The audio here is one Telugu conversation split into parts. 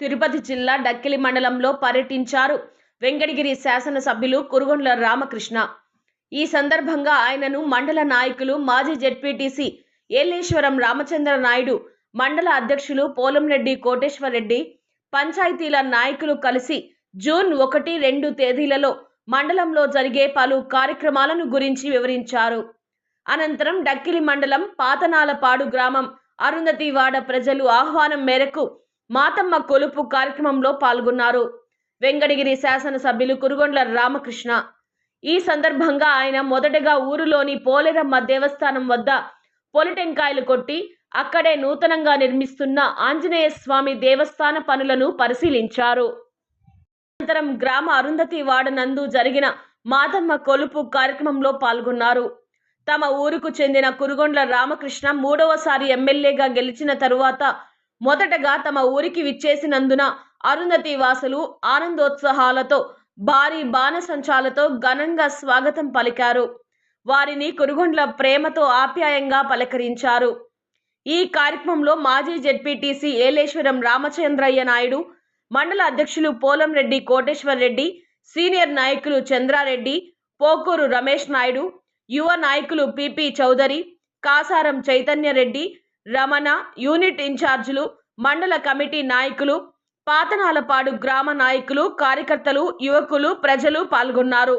తిరుపతి జిల్లా డక్కిలి మండలంలో పర్యటించారు వెంకటగిరి శాసనసభ్యులు కురుగొండ్ల రామకృష్ణ. ఈ సందర్భంగా ఆయనను మండల నాయకులు మాజీ జెడ్పీటీసీ ఏలేశ్వరం రామచంద్ర నాయుడు మండల అధ్యక్షులు పోలంరెడ్డి కోటేశ్వరరెడ్డి పంచాయతీల నాయకులు కలిసి జూన్ ఒకటి రెండు తేదీలలో మండలంలో జరిగే పలు కార్యక్రమాలను గురించి వివరించారు. అనంతరం డక్కిలి మండలం పాతనాలపాడు గ్రామం అరుంధతివాడ ప్రజలు ఆహ్వానం మేరకు మాతమ్మ కొలుపు కార్యక్రమంలో పాల్గొన్నారు. వెంకటగిరి శాసనసభ్యులు కురుగొండ్ల రామకృష్ణ. ఈ సందర్భంగా ఆయన మొదటగా ఊరిలోని పోలేరమ్మ దేవస్థానం వద్ద పొలిటెంకాయలు కొట్టి అక్కడే నూతనంగా నిర్మిస్తున్న ఆంజనేయ స్వామి దేవస్థాన పనులను పరిశీలించారు. అనంతరం గ్రామ అరుంధతి వాడ నందు జరిగిన మాతమ్మ కొలుపు కార్యక్రమంలో పాల్గొన్నారు. తమ ఊరుకు చెందిన కురుగొండ్ల రామకృష్ణ మూడవసారి ఎమ్మెల్యేగా గెలిచిన తరువాత మొదటగా తమ ఊరికి విచ్చేసినందున అరుంధతి వాసులు ఆనందోత్సాహాలతో భారీ బాణసంచాలతో ఘనంగా స్వాగతం పలికారు. వారిని కురుగొండ్ల ప్రేమతో ఆప్యాయంగా పలకరించారు. ఈ కార్యక్రమంలో మాజీ జెడ్పీటీసీ ఏలేశ్వరం రామచంద్రయ్య నాయుడు మండల అధ్యక్షులు పోలంరెడ్డి కోటేశ్వర్ రెడ్డి సీనియర్ నాయకులు చంద్రారెడ్డి పోకూరు రమేష్ నాయుడు యువ నాయకులు P P Chowdary Kasaram Chaitanya Reddy Ramana unit ఇన్ఛార్జీలు మండల కమిటీ నాయకులు పాతనాలపాడు గ్రామ నాయకులు కార్యకర్తలు యువకులు ప్రజలు పాల్గొన్నారు.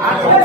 Yeah.